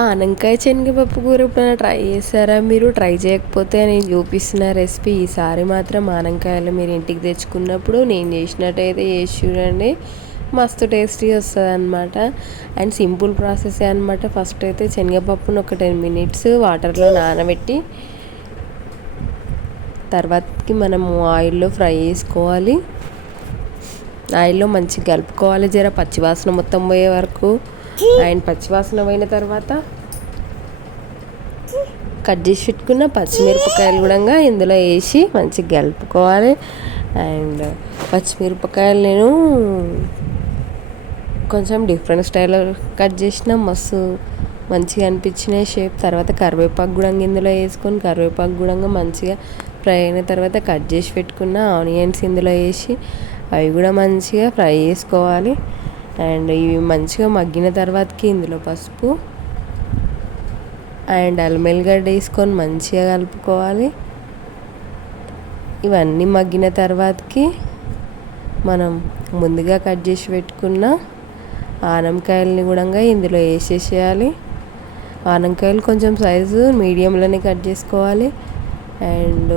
ఆనపకాయ శనగపప్పు కూర ఎప్పుడైనా ట్రై చేస్తారా మీరు? ట్రై చేయకపోతే నేను చూపిస్తున్న రెసిపీ ఈసారి మాత్రం ఆనపకాయలు మీరు ఇంటికి తెచ్చుకున్నప్పుడు నేను చేసినట్టయితే చేసి చూడండి. మస్తు టేస్టీ వస్తుంది అనమాట. అండ్ సింపుల్ ప్రాసెసే అనమాట. ఫస్ట్ అయితే శనగపప్పును ఒక 10 మినిట్స్ వాటర్లో నానబెట్టి తర్వాతకి మనము ఆయిల్లో ఫ్రై చేసుకోవాలి. ఆయిల్లో మంచిగా కలుపుకోవాలి, జర పచ్చివాసన మొత్తం పోయే వరకు. అండ్ పచ్చివాసన పోయిన తర్వాత కట్ చేసి పెట్టుకున్న పచ్చిమిరపకాయలు కూడా ఇందులో వేసి మంచిగా కలుపుకోవాలి. అండ్ పచ్చిమిరపకాయలు నేను కొంచెం డిఫరెంట్ స్టైల్లో కట్ చేసిన మస్తు మంచిగా అనిపించిన షేప్. తర్వాత కరివేపాకు కూడా ఇందులో వేసుకొని కరివేపాకు కూడా మంచిగా ఫ్రై అయిన తర్వాత కట్ చేసి పెట్టుకున్న ఆనియన్స్ ఇందులో వేసి అవి కూడా మంచిగా ఫ్రై చేసుకోవాలి. అండ్ ఇవి మంచిగా మగ్గిన తర్వాతకి ఇందులో పసుపు అండ్ అల్లం వెల్లిగడ్డ వేసుకొని మంచిగా కలుపుకోవాలి. ఇవన్నీ మగ్గిన తర్వాతకి మనం ముందుగా కట్ చేసి పెట్టుకున్న ఆనపకాయలని కూడా ఇందులో వేసేసేయాలి. ఆనపకాయలు కొంచెం సైజు మీడియంలోనే కట్ చేసుకోవాలి. అండ్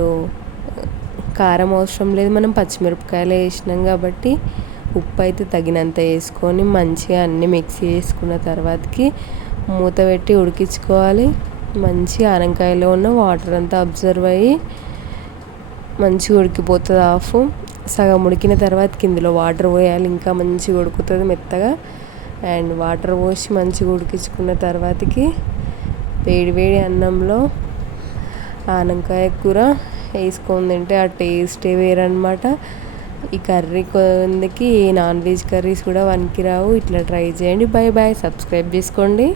కారం అవసరం లేదు, మనం పచ్చిమిరపకాయలు వేసినాం కాబట్టి ఉప్పు అయితే తగినంత వేసుకొని మంచిగా అన్నీ మిక్స్ చేసుకున్న తర్వాతకి మూత పెట్టి ఉడికించుకోవాలి. మంచిగా ఆనపకాయలో ఉన్న వాటర్ అంతా అబ్జర్వ్ అయ్యి మంచిగా ఉడికిపోతుంది. సగం ఉడికిన తర్వాతకి ఇందులో వాటర్ పోయాలి, ఇంకా మంచిగా ఉడుకుతుంది మెత్తగా. అండ్ వాటర్ పోసి మంచిగా ఉడికించుకున్న తర్వాతకి వేడి వేడి అన్నంలో ఆనపకాయ కూర వేసుకొని తింటే ఆ టేస్టే వేరనమాట. ఈ కర్రీ కొందికి నాన్ వెజ్ కర్రీస్ కూడా వనికి రావు. ఇట్లా ట్రై చేయండి. Bye bye. సబ్స్క్రైబ్ చేసుకోండి.